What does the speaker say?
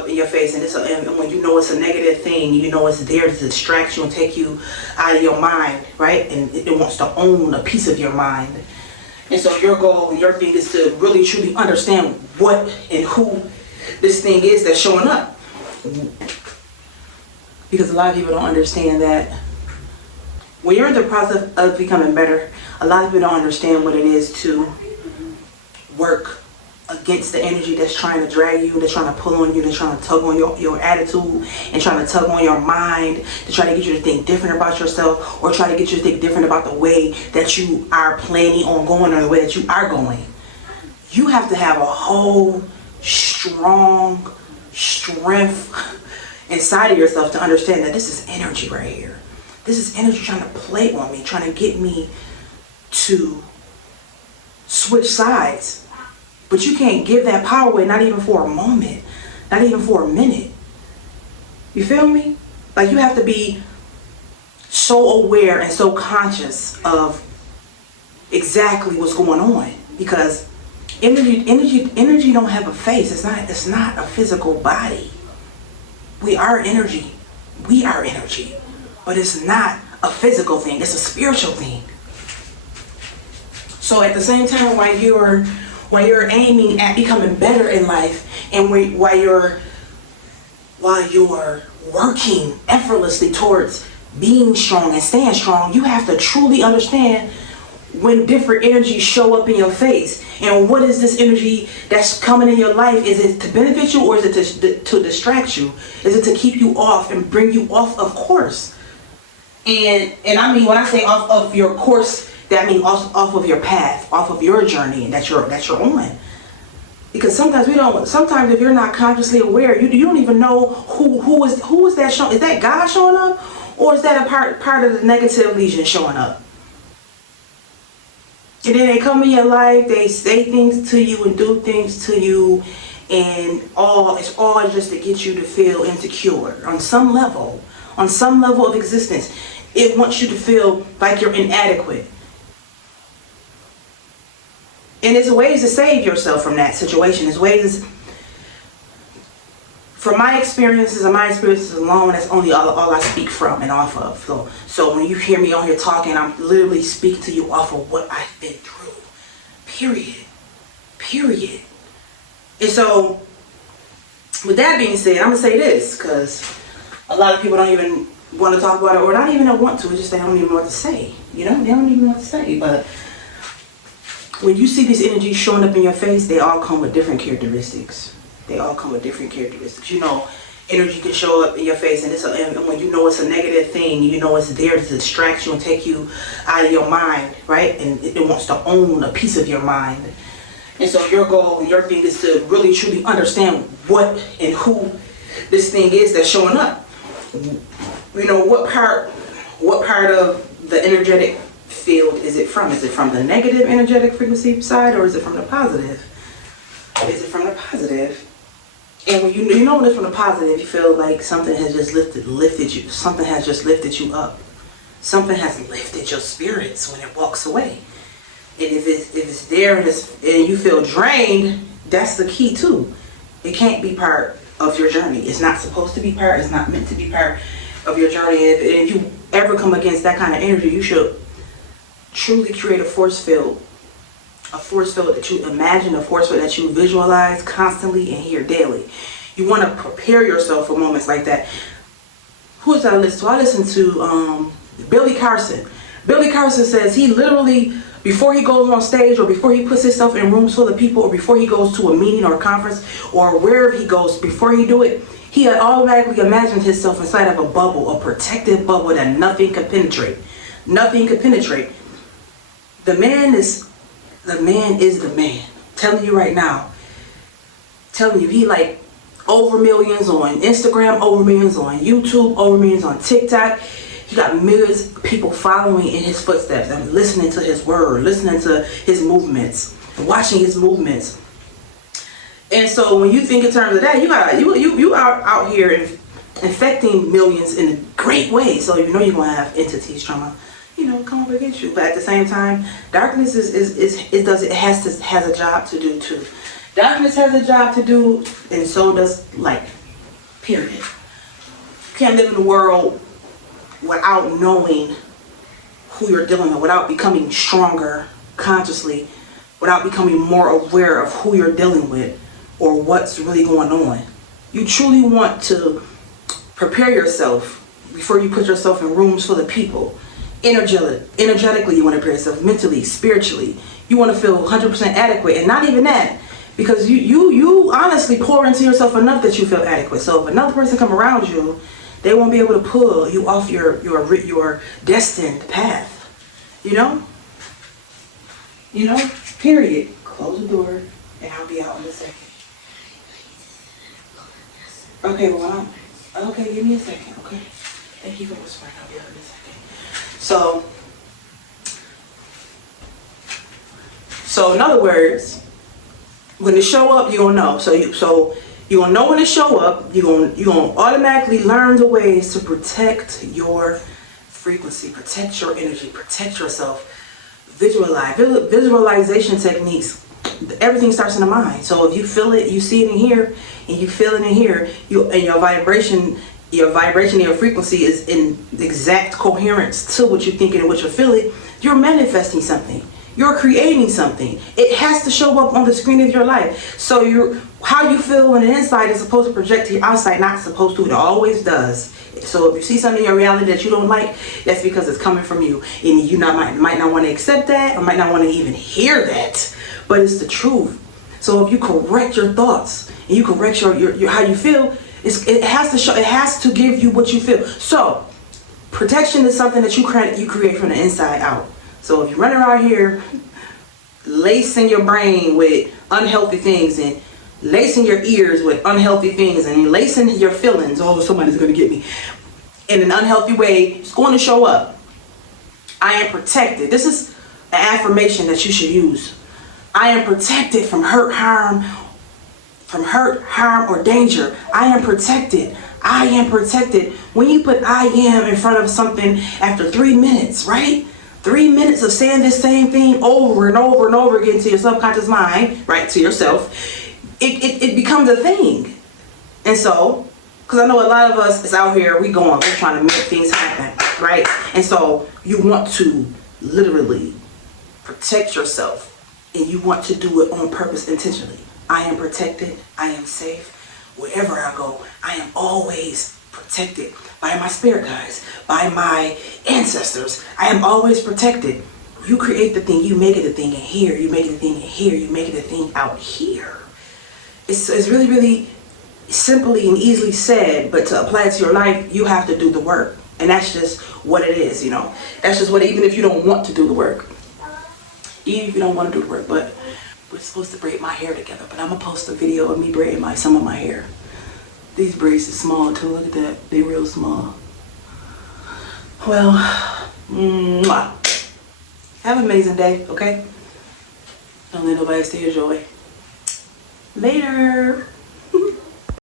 up in your face, and when you know it's a negative thing, you know it's there to distract you and take you out of your mind, right? And it wants to own a piece of your mind. And so your goal, your thing is to really truly understand what and who this thing is that's showing up. Because a lot of people don't understand that when you're in the process of becoming better, a lot of people don't understand what it is to work against the energy that's trying to drag you, that's trying to pull on you, that's trying to tug on your attitude, and trying to tug on your mind, to try to get you to think different about yourself, or try to get you to think different about the way that you are planning on going, or the way that you are going. You have to have a whole strong strength inside of yourself to understand that this is energy right here. This is energy trying to play on me, trying to get me to switch sides. But you can't give that power away, not even for a moment, not even for a minute. You feel me? Like, you have to be so aware and so conscious of exactly what's going on, because energy don't have a face. It's not a physical body. We are energy. We are energy. But it's not a physical thing. It's a spiritual thing. So at the same time, while you're aiming at becoming better in life, and while you're working effortlessly towards being strong and staying strong, you have to truly understand when different energies show up in your face, and what is this energy that's coming in your life? Is it to benefit you, or is it to distract you? Is it to keep you off and bring you off of course? And I mean, when I say off of your course, that means off of your path, off of your journey that you're on. Because sometimes sometimes if you're not consciously aware, you don't even know who is that showing. Is that God showing up, or is that a part of the negative legion showing up? And then they come in your life, they say things to you and do things to you, and it's all just to get you to feel insecure on some level of existence. It wants you to feel like you're inadequate. And there's ways to save yourself from that situation. There's ways, from my experiences alone, that's only all I speak from and off of. So when you hear me on here talking, I'm literally speaking to you off of what I've been through. Period. And so, with that being said, I'm going to say this, because a lot of people don't even want to talk about it, or not even want to. It's just they don't even know what to say. You know, they don't even know what to say. But when you see these energies showing up in your face, they all come with different characteristics. You know, energy can show up in your face, and when you know it's a negative thing, you know it's there to distract you and take you out of your mind, right? And it wants to own a piece of your mind. And so your goal and your thing is to really truly understand what and who this thing is that's showing up. You know, what part of the energetic field is it from? Is it from the negative energetic frequency side, or is it from the positive? And when you know when it's from the positive, you feel like something has just lifted you. Something has just lifted you up. Something has lifted your spirits when it walks away. And if it's there and you feel drained, that's the key too. It can't be part of your journey. It's not supposed to be part. It's not meant to be part of your journey. And if you ever come against that kind of energy, you should truly create a force field that you imagine, a force field that you visualize constantly and hear daily. You want to prepare yourself for moments like that. Who is that I listen to? I listen to Billy Carson. Billy Carson says he literally, before he goes on stage, or before he puts himself in rooms full of people, or before he goes to a meeting or a conference, or wherever he goes, before he do it, he automatically imagines himself inside of a bubble, a protective bubble that nothing could penetrate. The man is the man. Telling you right now. He like over millions on Instagram, over millions on YouTube, over millions on TikTok. He got millions of people following in his footsteps and listening to his word, listening to his movements, watching his movements. And so when you think in terms of that, you are out here infecting millions in great ways. So you know you're gonna have entities trying to, come up against you. But at the same time, darkness has a job to do too. Darkness has a job to do, and so does light. period. You can't live in a world without knowing who you're dealing with, without becoming stronger consciously, without becoming more aware of who you're dealing with or what's really going on. You truly want to prepare yourself before you put yourself in rooms full of people. Energetically, you want to prepare yourself, mentally, spiritually. You want to feel 100% adequate, and not even that, because you honestly pour into yourself enough that you feel adequate. So if another person come around you, they won't be able to pull you off your destined path. You know, period. Close the door, and I'll be out in a second. Okay, well, okay, give me a second, okay? Thank you for whispering. I'll be out in a second. So in other words, when it show up, you're gonna know. So you're gonna know when it show up. You're gonna automatically learn the ways to protect your frequency, protect your energy, protect yourself. Visualization techniques. Everything starts in the mind. So if you feel it, you see it in here, and you feel it in here, and your vibration, your frequency is in exact coherence to what you're thinking and what you're feeling, you're manifesting something. You're creating something. It has to show up on the screen of your life. So how you feel on the inside is supposed to project to your outside, not supposed to. It always does. So if you see something in your reality that you don't like, that's because it's coming from you. And you might not want to accept that, or might not want to even hear that. But it's the truth. So if you correct your thoughts and you correct your how you feel, it has to give you what you feel. So protection is something that you create from the inside out. So if you're running around here lacing your brain with unhealthy things and lacing your ears with unhealthy things and lacing your feelings, oh, somebody's going to get me, in an unhealthy way, it's going to show up. I am protected. This is an affirmation that you should use. I am protected from hurt, harm, or danger. I am protected. I am protected. When you put I am in front of something after 3 minutes, right? 3 minutes of saying this same thing over and over and over again to your subconscious mind, right, to yourself, it becomes a thing. And so, because I know a lot of us is out here, we're trying to make things happen, right? And so you want to literally protect yourself, and you want to do it on purpose, intentionally. I am protected. I am safe. Wherever I go, I am always protected by my spirit guides, by my ancestors. I am always protected. You create the thing, you make it a thing in here, you make it a thing in here, you make it a thing out here. It's really, really simply and easily said, but to apply it to your life, you have to do the work. And that's just what it is, That's just what, even if you don't want to do the work. Even if you don't want to do the work, but we're supposed to braid my hair together, but I'm going to post a video of me braiding some of my hair. These braids are small too, look at that, they're real small. Well, mwah. Have an amazing day, okay? Don't let nobody steal your joy. Later.